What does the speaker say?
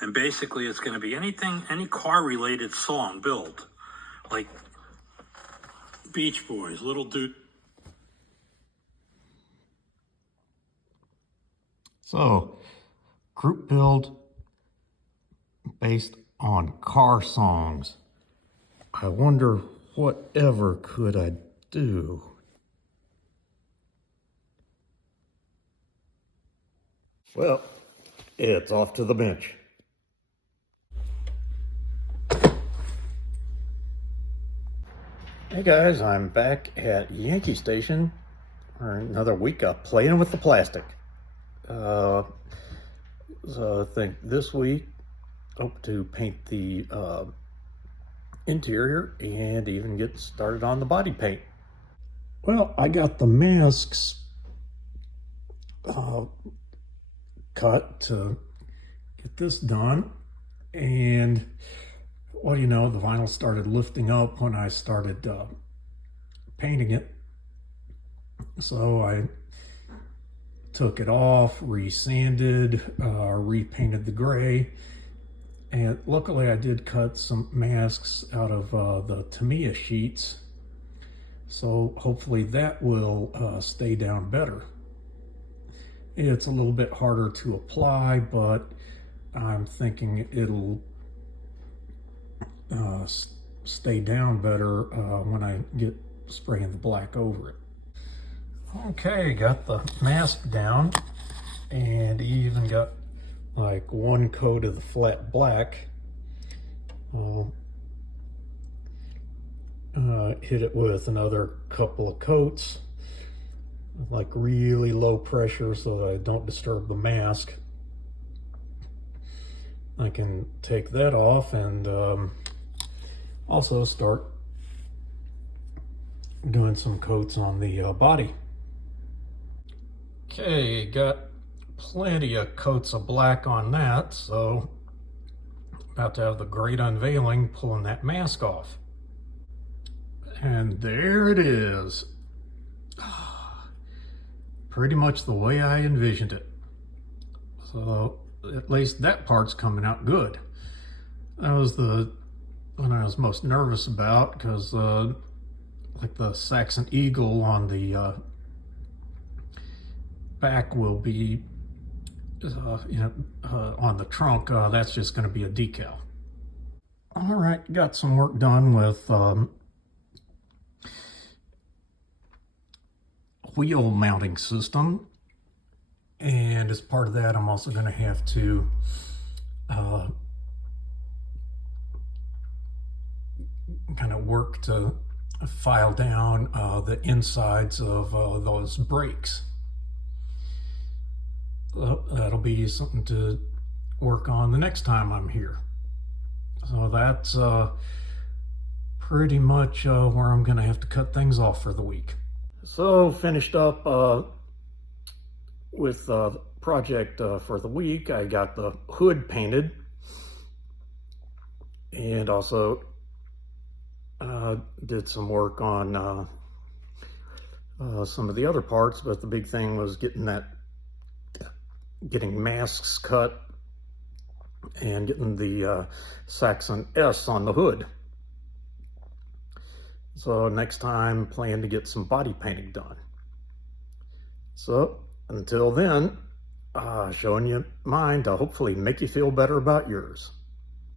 And basically it's going to be anything, any car related song build, like Beach Boys, Little Dude. So, group build based on car songs. I wonder whatever could I do? Well, it's off to the bench. Hey guys, I'm back at Yankee Station for another week of playing with the plastic. So I think this week hope to paint the interior and even get started on the body paint. Well, I got the masks cut to get this done, and well, you know, the vinyl started lifting up when I started painting it, so I took it off, resanded, repainted the gray, and luckily I did cut some masks out of the Tamiya sheets, so hopefully that will stay down better. It's a little bit harder to apply, but I'm thinking it'll stay down better when I get spraying the black over it. Okay, got the mask down and even got like one coat of the flat black. Hit it with another couple of coats, like really low pressure so that I don't disturb the mask. I can take that off and also start doing some coats on the body. Okay, got plenty of coats of black on that, so about to have the great unveiling pulling that mask off. And there it is. Pretty much the way I envisioned it. So at least that part's coming out good. That was the one I was most nervous about, because like the Saxon Eagle on the back will be on the trunk. That's just going to be a decal. All right, got some work done with wheel mounting system, and as part of that I'm also going to have to kind of work to file down the insides of those brakes. That'll be something to work on the next time I'm here. So that's pretty much where I'm going to have to cut things off for the week. So finished up with the project for the week. I got the hood painted and also did some work on some of the other parts, but the big thing was getting masks cut and getting the Saxon S on the hood. So next time, plan to get some body painting done. So until then, showing you mine to hopefully make you feel better about yours.